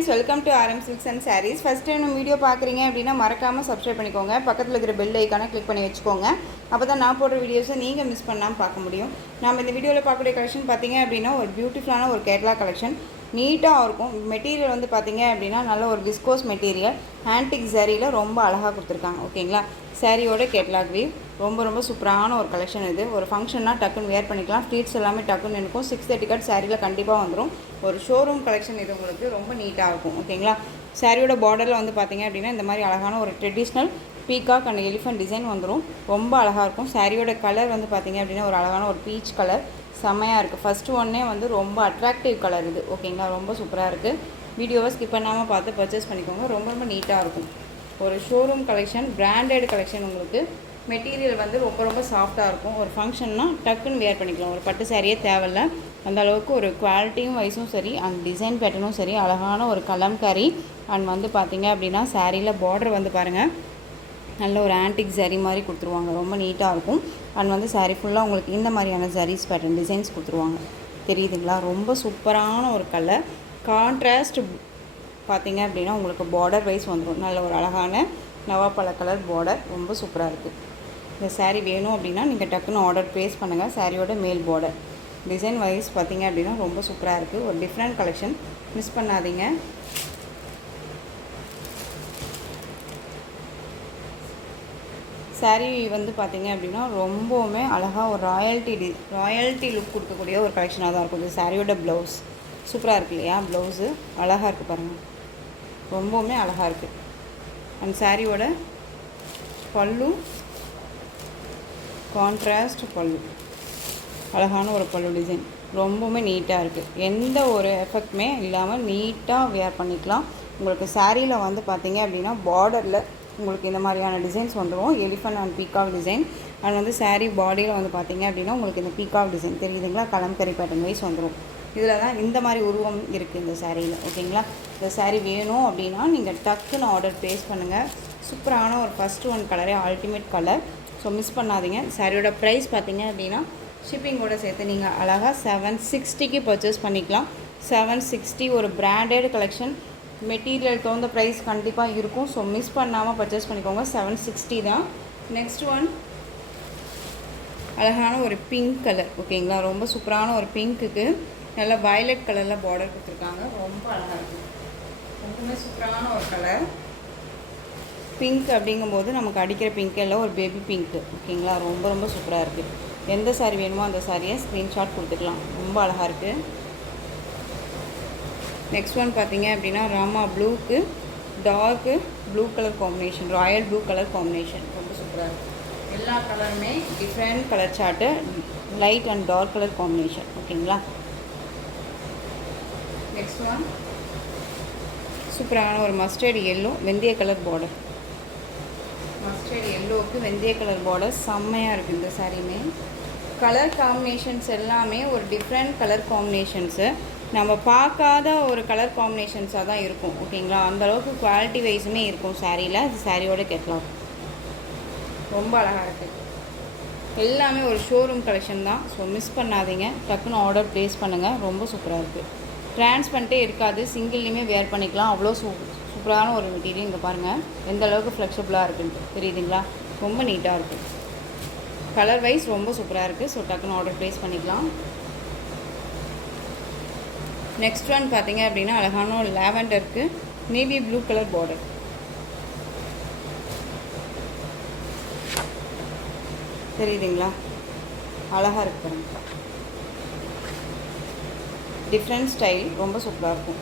friends, welcome to RM Silks and Sarees. First time video பார்க்குறீங்க அப்படின்னா மறக்காமல் subscribe பண்ணிக்கோங்க. பக்கத்தில் இருக்கிற பெல் ஐக்கானை கிளிக் பண்ணி வச்சுக்கோங்க. அப்போ தான் நான் போடுற வீடியோஸை நீங்கள் மிஸ் பண்ணாமல் பார்க்க முடியும். நம்ம இந்த வீடியோவில் பார்க்கக்கூடிய கலெக்ஷன் பார்த்தீங்க அப்படின்னா ஒரு பியூட்டிஃபுல்லான ஒரு கேட்லா கலெக்ஷன். நீட்டாக இருக்கும். மெட்டீரியல் வந்து பார்த்தீங்க அப்படின்னா நல்ல ஒரு விஸ்கோஸ் மெட்டீரியல், ஆன்டிக் ஜரியில் ரொம்ப அழகாக கொடுத்துருக்காங்க. ஓகேங்களா, சாரியோட கேட்லாக் வீவ் ரொம்ப சூப்பரான ஒரு கலெக்ஷன். இது ஒரு ஃபங்க்ஷன்னா டக்குன்னு வேர் பண்ணிக்கலாம். ஃப்ளீட்ஸ் எல்லாமே டக்குன்னு இருக்கும். 630 கட் சாரியில் கண்டிப்பாக வந்துடும். ஒரு ஷோரூம் கலெக்ஷன் இது உங்களுக்கு ரொம்ப நீட்டாக இருக்கும். ஓகேங்களா, சாரியோட பார்டரில் வந்து பார்த்தீங்க அப்படின்னா இந்த மாதிரி அழகான ஒரு traditional peacock and elephant design வந்துடும். ரொம்ப அழகாக இருக்கும். சாரியோட கலர் வந்து பார்த்தீங்க அப்படின்னா ஒரு அழகான ஒரு பீச் கலர், செம்மையாக இருக்குது. ஃபஸ்ட்டு ஒன்னே வந்து ரொம்ப அட்ராக்டிவ் கலர் இது. ஓகேங்களா, ரொம்ப சூப்பராக இருக்குது. வீடியோவை ஸ்கிப் பண்ணாமல் பார்த்து பர்ச்சேஸ் பண்ணிக்கோங்க. ரொம்ப நீட்டாக இருக்கும். ஒரு ஷோரூம் கலெக்ஷன், பிராண்டட் கலெக்ஷன். உங்களுக்கு மெட்டீரியல் வந்து ரொம்ப சாஃப்டாக இருக்கும். ஒரு ஃபங்க்ஷன்னா டக்குன்னு வேர் பண்ணிக்கலாம். ஒரு பட்டு சாரியே தேவையில்லை. அந்த அளவுக்கு ஒரு குவாலிட்டியும் வைஸும் சரி, அந்த டிசைன் பேட்டர்னும் சரி, அழகான ஒரு கலம்காரி. அண்ட் வந்து பார்த்திங்க அப்படின்னா சாரியில் பார்டர் வந்து பாருங்கள், நல்ல ஒரு ஆன்டிக் ஜரி மாதிரி கொடுத்துருவாங்க. ரொம்ப நீட்டாக இருக்கும். அண்ட் வந்து சாரீ ஃபுல்லாக உங்களுக்கு இந்த மாதிரியான ஜரீஸ் பேட்டர்ன் டிசைன்ஸ் கொடுத்துருவாங்க. தெரியுதுங்களா, ரொம்ப சூப்பரான ஒரு கலர். கான்ட்ராஸ்ட் பார்த்திங்க அப்படின்னா உங்களுக்கு பார்டர் வைஸ் வந்துடும். நல்ல ஒரு அழகான நவாப்பழ கலர் பார்டர், ரொம்ப சூப்பராக இருக்குது. இந்த சாரீ வேணும் அப்படின்னா நீங்கள் டக்குன்னு ஆர்டர் ப்ளேஸ் பண்ணுங்கள். சாரியோட மேல் பார்டர் டிசைன் வைஸ் பார்த்திங்க அப்படின்னா ரொம்ப சூப்பராக இருக்குது. ஒரு டிஃப்ரெண்ட் கலெக்ஷன், மிஸ் பண்ணாதீங்க. சாரீ வந்து பார்த்திங்க அப்படின்னா ரொம்பவுமே அழகாக ஒரு ராயல்ட்டி லுக் கொடுக்கக்கூடிய ஒரு கலெக்ஷனாக தான் இருக்கும். இது சாரியோட ப்ளவுஸ் சூப்பராக இருக்குது இல்லையா? ப்ளவுஸு அழகாக இருக்குது பாருங்கள், ரொம்பவுமே அழகாக இருக்குது. அண்ட் சாரியோட பல்லு கான்ட்ராஸ்ட் பல்லு, அழகான ஒரு பல்லு டிசைன், ரொம்பவுமே நீட்டாக இருக்குது. எந்த ஒரு எஃபெக்ட்டுமே இல்லாமல் நீட்டாக வேர் பண்ணிக்கலாம். உங்களுக்கு சாரியில் வந்து பார்த்திங்க அப்படின்னா பார்டரில் உங்களுக்கு இந்த மாதிரியான டிசைன்ஸ் வந்துடும். Elephant and peacock design. And வந்து சாரீ பாடியில் வந்து பார்த்திங்க அப்படின்னா உங்களுக்கு இந்த பீகாக் டிசைன் தெரியுதுங்களா, கலம்கரி பேட்டர்ன் வைஸ் வந்துடும். இதில் தான் இந்த மாதிரி உருவம் இருக்குது இந்த சாரியில். ஓகேங்களா, இந்த சாரீ வேணும் அப்படின்னா நீங்கள் டக்குன்னு ஆர்டர் ப்ளேஸ் பண்ணுங்கள். சூப்பரான ஒரு ஃபஸ்ட்டு ஒன் கலரே அல்டிமேட் கலர். ஸோ மிஸ் பண்ணாதீங்க. சாரியோட ப்ரைஸ் பார்த்திங்க அப்படின்னா ஷிப்பிங்கோடு சேர்த்து நீங்கள் அழகாக 760க்கு பர்ச்சேஸ் பண்ணிக்கலாம். 760 ஒரு பிராண்டட் கலெக்ஷன். மெட்டீரியல் தகுந்த ப்ரைஸ் கண்டிப்பாக இருக்கும். ஸோ மிஸ் பண்ணாமல் பர்ச்சேஸ் பண்ணிக்கோங்க. 760 தான். நெக்ஸ்ட் ஒன் அழகான ஒரு பிங்க் கலர். ஓகேங்களா, ரொம்ப சூப்பரான ஒரு பிங்க்குக்கு நல்லா வயலட் கலரில் பார்டர் கொடுத்துருக்காங்க. ரொம்ப அழகாக இருக்குது. ரொம்பவே சூப்பரான ஒரு கலர். பிங்க் அப்படிங்கும்போது நமக்கு அடிக்கிற பிங்க் எல்லாம் ஒரு பேபி பிங்க்கு. ஓகேங்களா, ரொம்ப சூப்பராக இருக்குது. எந்த சாரீ வேணுமோ அந்த சாரியை ஸ்க்ரீன்ஷாட் கொடுத்துக்கலாம். ரொம்ப அழகாக இருக்குது. நெக்ஸ்ட் ஒன் பார்த்திங்க அப்படின்னா ராமா ப்ளூக்கு dark blue colour combination, royal blue colour combination, ரொம்ப சூப்பராக இருக்குது. எல்லா கலருமே different colour chart, light and dark colour combination. ஓகேங்களா, நெக்ஸ்ட் ஒன் சூப்பரான ஒரு மஸ்டர்ட் எல்லோ, வெந்தய கலர் பார்டர். மஸ்டர்ட் எல்லோவுக்கு வெந்தய கலர் பார்டர் செம்மையாக இருக்குது. இந்த சாரியுமே கலர் காம்பினேஷன்ஸ் எல்லாமே ஒரு டிஃப்ரெண்ட் கலர் காம்பினேஷன்ஸு, நம்ம பார்க்காத ஒரு கலர் காம்பினேஷன்ஸாக தான் இருக்கும். ஓகேங்களா, அந்தளவுக்கு குவாலிட்டி வைஸுமே இருக்கும் சாரியில். அது சாரியோட கேட்லாக் ரொம்ப அழகாக இருக்குது. எல்லாமே ஒரு ஷோரூம் கலெக்ஷன் தான். ஸோ மிஸ் பண்ணாதீங்க. டக்குன்னு ஆர்டர் ப்ளேஸ் பண்ணுங்கள். ரொம்ப சூப்பராக இருக்குது. ட்ரான்ஸ்பரண்ட்டே இருக்காது. சிங்கிள்லேயுமே வேர் பண்ணிக்கலாம். அவ்வளோ சூப்பரான ஒரு மெட்டீரியல். இங்கே பாருங்கள் எந்த அளவுக்கு ஃப்ளெக்சிபிளாக இருக்குன்ட்டு தெரியுதுங்களா, ரொம்ப நீட்டாக இருக்குது. கலர் வைஸ் ரொம்ப சூப்பராக இருக்குது. ஸோ டக்குன்னு ஆர்டர் ப்ளேஸ் பண்ணிக்கலாம். நெக்ஸ்ட் ஒன் பார்த்திங்க அப்படின்னா அழகான ஒரு லாவெண்டருக்கு நேவி ப்ளூ கலர் பார்டர். தெரியுதுங்களா, அழகாக இருக்கு பாருங்க. டிஃப்ரெண்ட் ஸ்டைல், ரொம்ப சூப்பராக இருக்கும்.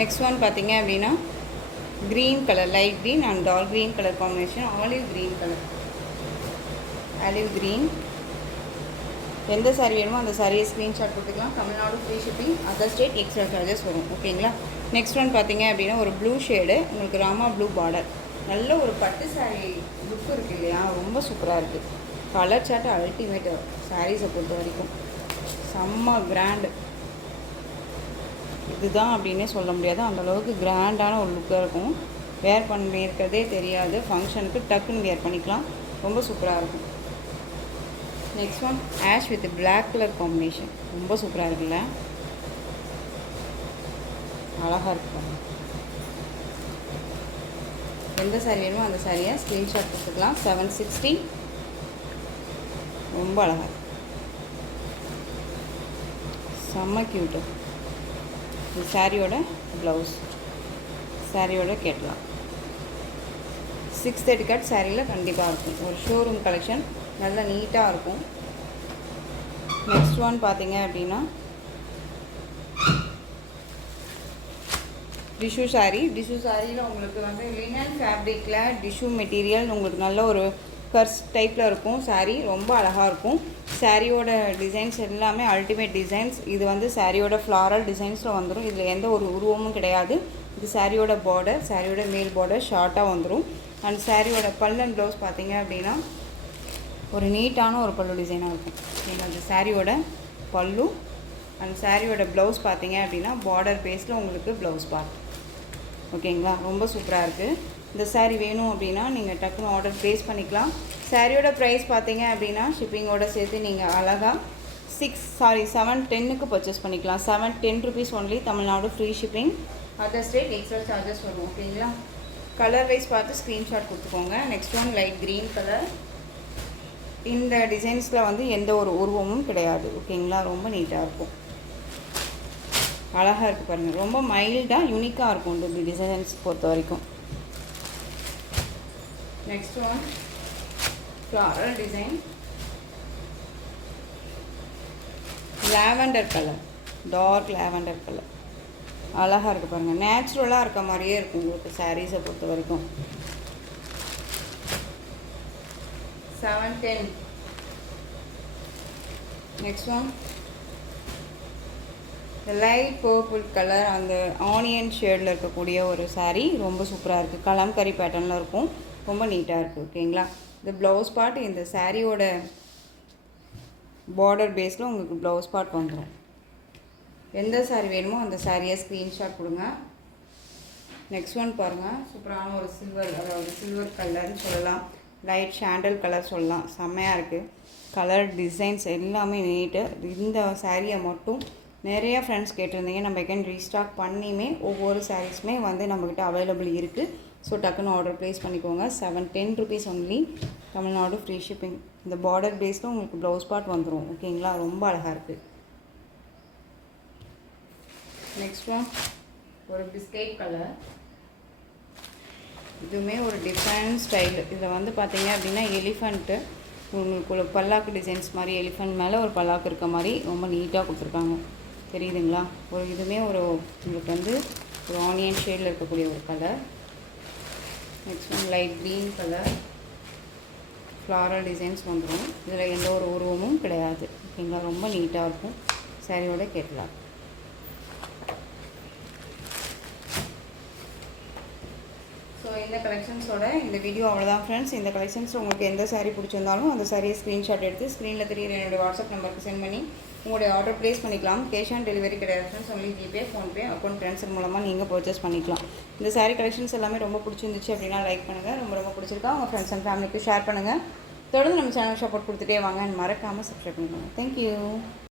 நெக்ஸ்ட் ஒன் பார்த்திங்க அப்படின்னா green colour, light green and dark green colour combination, olive green colour, olive green. எந்த சாரீ வேணுமோ அந்த சாரியை ஸ்க்ரீன்ஷாட் கொடுத்துக்கலாம். Tamil Nadu free shipping, other state extra charges வரும். ஓகேங்களா, நெக்ஸ்ட் ஒன் பார்த்திங்க அப்படின்னா ஒரு ப்ளூ ஷேடு, உங்களுக்கு ராமா ப்ளூ பார்டர். நல்ல ஒரு பட்டு சாரீ லுக் இருக்குது இல்லையா, ரொம்ப சூப்பராக இருக்குது. Colour chart ultimate. சாரீஸை பொறுத்த வரைக்கும் செம்ம கிராண்டு. இதுதான் அப்படின்னே சொல்ல முடியாது, அந்தளவுக்கு கிராண்டான ஒரு லுக்காக இருக்கும். வேர் பண்ணியிருக்கிறதே தெரியாது. ஃபங்க்ஷனுக்கு டக்குன்னு வேர் பண்ணிக்கலாம். ரொம்ப சூப்பராக இருக்கும். Next one ash with black colour combination, ரொம்ப சூப்பராக இருக்குல்ல. அழகாக இருக்கும். எந்த சாரீ வேணுமோ அந்த சாரியை ஸ்க்ரீன்ஷாட் கொடுத்துக்கலாம். 760. ரொம்ப அழகாக செம்ம க்யூட்டு. இந்த சாரியோட ப்ளவுஸ், சாரியோட கேட்கலாம். 630 கட் சாரியில் கண்டிப்பாக இருக்கும். ஒரு ஷோரூம் கலெக்ஷன், நல்லா நீட்டாக இருக்கும். நெக்ஸ்ட் ஒன் பார்த்தீங்க அப்படின்னா டிஷ்யூ சாரீ. டிஷ்யூ சாரியில் உங்களுக்கு வந்து லினன் ஃபேப்ரிக்கில் டிஷ்யூ மெட்டீரியல் உங்களுக்கு நல்ல ஒரு கர்ஸ் டைப்பில் இருக்கும். சாரீ ரொம்ப அழகாக இருக்கும். சாரியோட டிசைன்ஸ் எல்லாமே அல்டிமேட் டிசைன்ஸ். இது வந்து சாரியோட ஃப்ளாரல் டிசைன்ஸில் வந்துடும். இதில் எந்த ஒரு உருவமும் கிடையாது. இது சாரியோட பார்டர், சாரியோட மேல் பார்டர் ஷார்ட்டாக வந்துடும். அண்ட் சாரியோட பல்லன் ப்ளவுஸ் பார்த்தீங்க அப்படின்னா ஒரு நீட்டான ஒரு பல்லு டிசைனாக இருக்கும். அது சாரியோட பல்லு. அண்ட் சாரியோட ப்ளவுஸ் பார்த்தீங்க அப்படின்னா பார்டர் பேஸில் உங்களுக்கு ப்ளவுஸ் பார்ட். ஓகேங்களா, ரொம்ப சூப்பராக இருக்குது. இந்த சாரீ வேணும் அப்படின்னா நீங்கள் டக்குன்னு ஆர்டர் ப்ளேஸ் பண்ணிக்கலாம். சாரியோட ப்ரைஸ் பார்த்தீங்க அப்படின்னா ஷிப்பிங்கோடு சேர்த்து நீங்கள் அழகாக 710க்கு பர்ச்சேஸ் பண்ணிக்கலாம். 710 rupees only. Tamil Nadu free shipping. Other state extra charges வரும். ஓகேங்களா, கலர் வைஸ் பார்த்து ஸ்க்ரீன்ஷாட் கொடுத்துக்கோங்க. Next one light green colour. இந்த டிசைன்ஸில் வந்து எந்த ஒரு உருவமும் கிடையாது. ஓகேங்களா, ரொம்ப நீட்டாக இருக்கும். அழகாக இருக்குது பாருங்கள். ரொம்ப மைல்டாக யூனிக்காக இருக்கும் இந்த டிசைன்ஸ் பொறுத்த வரைக்கும். Next one floral design, lavender colour, dark lavender colour. அழகாக இருக்குது பாருங்கள். நேச்சுரலாக இருக்க மாதிரியே இருக்கும் உங்களுக்கு சாரீஸை பொறுத்த வரைக்கும். 710. Next one light purple colour, அந்த ஆனியன் ஷேடில் இருக்கக்கூடிய ஒரு சாரீ. ரொம்ப சூப்பராக இருக்குது. கலம்கரி பேட்டர்னில் இருக்கும். ரொம்ப நீட்டாக இருக்குது. ஓகேங்களா, இந்த ப்ளவுஸ் பார்ட் இந்த சாரியோட பார்டர் பேஸில் உங்களுக்கு ப்ளவுஸ் பார்ட் வந்துடும். எந்த சாரீ வேணுமோ அந்த சாரியை ஸ்க்ரீன்ஷாட் கொடுங்க. நெக்ஸ்ட் ஒன் பாருங்கள். சூப்பரான ஒரு சில்வர், அதாவது சில்வர் கலர்னு சொல்லலாம், லைட் சாண்டல் கலர் சொல்லலாம். செம்மையாக இருக்குது. கலர் டிசைன்ஸ் எல்லாமே நீட்டு. இந்த சாரியை மட்டும் நிறையா ஃப்ரெண்ட்ஸ் கேட்டிருந்தீங்க. நம்ம எகைன் ரீஸ்டாக் பண்ணியுமே ஒவ்வொரு சாரீஸுமே வந்து நம்மக்கிட்ட அவைலபிள் இருக்குது. ஸோ டக்குன்னு ஆர்டர் ப்ளேஸ் பண்ணிக்கோங்க. 710 rupees only. Tamil Nadu free shipping. இந்த பார்டர் பேஸில் உங்களுக்கு ப்ளவுஸ் பார்ட் வந்துடும். ஓகேங்களா, ரொம்ப அழகாக இருக்குது. நெக்ஸ்ட் ஒன் ஒரு பிஸ்கெட் கலர். இதுவுமே ஒரு டிஃப்ரெண்ட் ஸ்டைலு. இதில் வந்து பார்த்தீங்க அப்படின்னா எலிஃபண்ட்டு உங்களுக்கு பல்லாக்கு டிசைன்ஸ் மாதிரி, எலிஃபண்ட் மேலே ஒரு பல்லாக்கு இருக்க மாதிரி ரொம்ப நீட்டாக கொடுத்துருக்காங்க. தெரியுதுங்களா, ஒரு இதுவுமே ஒரு உங்களுக்கு வந்து ஒரு ஆனியன் ஷேடில் இருக்கக்கூடிய ஒரு colour. Next one light green colour. Floral designs வந்துடும். இதில் எந்த ஒரு உருவமும் கிடையாது. ஓகேங்களா, ரொம்ப நீட்டாக இருக்கும். சாரியோட கேட்கலாம். ஸோ இந்த கலெக்ஷன்ஸோட இந்த வீடியோ அவ்வளோதான் ஃப்ரெண்ட்ஸ். இந்த கலெக்ஷன்ஸ் உங்களுக்கு எந்த சாரீ பிடிச்சிருந்தாலும் அந்த சாரியை ஸ்க்ரீன்ஷாட் எடுத்து ஸ்க்ரீனில் தெரியுற என்னோடய வாட்ஸ்அப் நம்பருக்கு சென்ட் பண்ணி உங்களுடைய ஆர்டர் ப்ளேஸ் பண்ணிக்கலாம். கேஷ் ஆன் டெலிவரி கிடையாது friends. Only GPay, PhonePe, account transfer மூலமாக நீங்கள் பர்ச்சேஸ் பண்ணிக்கலாம். இந்த சாரீ கலெக்ஷன்ஸ் எல்லாமே ரொம்ப பிடிச்சிருந்துச்சு அப்படின்னா லைக் பண்ணுங்கள். ரொம்ப பிடிச்சிருக்கா உங்கள் ஃப்ரெண்ட்ஸ் அண்ட் ஃபேமிலிக்கு ஷேர் பண்ணுங்கள். தொடர்ந்து நம்ம சேனல் சப்போர்ட் கொடுத்துட்டே வாங்க. மறக்காமல் சப்ஸ்கிரைப் பண்ணிக்கோங்க. தேங்க்யூ.